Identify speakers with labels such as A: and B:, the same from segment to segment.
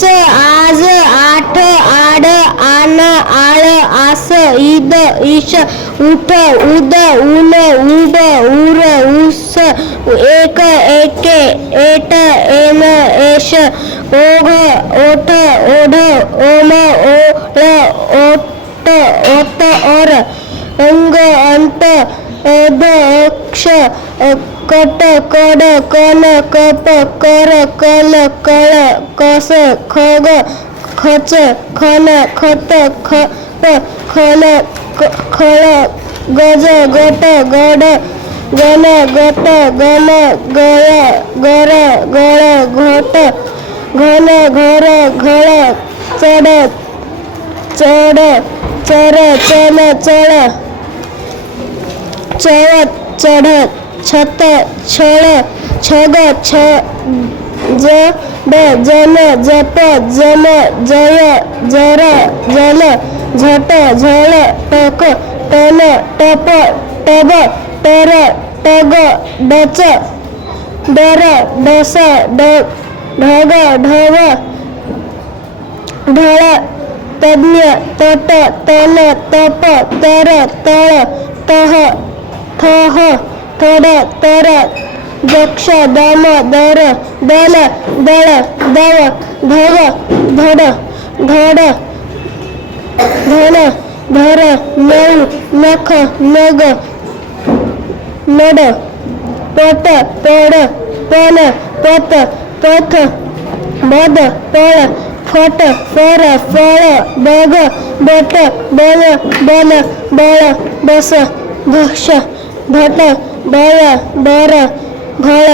A: च आज आठ आड आन आळ आस ईद ईश उठ उद उल उब उर उस एक एके एट एम एश ओघ ओठ ओढ ओम ओळ ओट ओत और अंग अंत अध કટ, કડ, કલ, કપ, કર, કલ, કળ, કસ, ખગ, ખચ, ખલ, ખત ખપ ખલ ખળ, ગજ, ગટ, ગડ ગલ ગત ગલ ગળ, ગર, ગળ, ઘટ ઘલ ઘર, ઘળ, ચડ ચડ, ચર, ચલ, ચળ ચડ ચઢ छत, छळ, छग, छ, ज ड जन, जप जम जय, जर जल झट, झळ टक टन टप, टब टर टग डच डर, डस ढग, ढव, ढळ, तज्ञ, तट, तन, तप, तर, तळ, तह ठह थड तर दक्ष दम दर दल दळ दव धव धड धड धन धर नऊ नख नग नड पट पड पन पत पथ बद पळ फट फर फळ बग बट बल बल बळ बस भक्ष भट बळ बर. घळ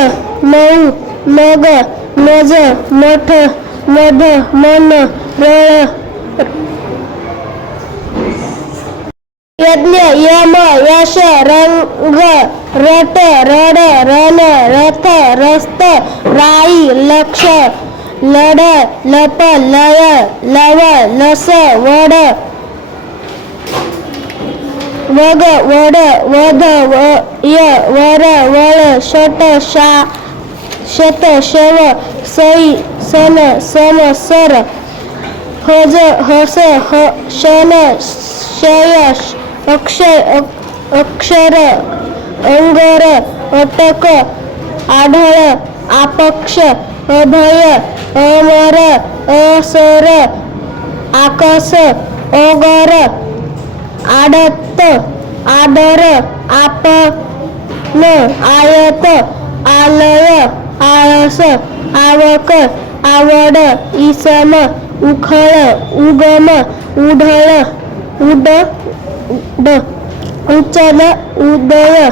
A: मऊ मग मज मठ मध मन रळ. यज्ञ यम यश रंग रट रड रन रथ रस्त राई लक्ष लढ लप लय लव लस वड. वग, वड, वध, व- य, वर, वळ षट शा, शत, शव, सई, सन सम सर, हज, हस, ह, शन, शय, अक्षय अक्षर, अंगर, अटक, आढळ, आपक्ष, अभय, अमर, असर आकस ओगर आडत आदर आप न आयत आलय आळस आवक आवड इसम उखळ उगम उढळ उड ड उचल उदय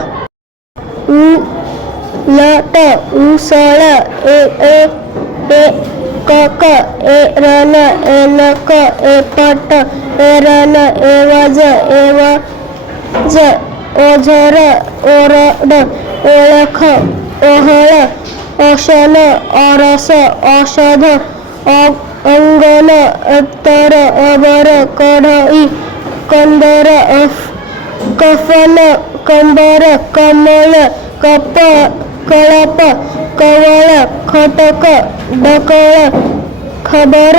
A: उलट उसळ ए ए ए कक एरन एनक एपट एरन एवज एवज ओझर ओरड ओळख ओहळ औषण औरस औषध औ- अंगण अत्तर अबर कढई कंदर अफ कफन कंबर कमळ कप कळप कवळ खटक डकळ खबर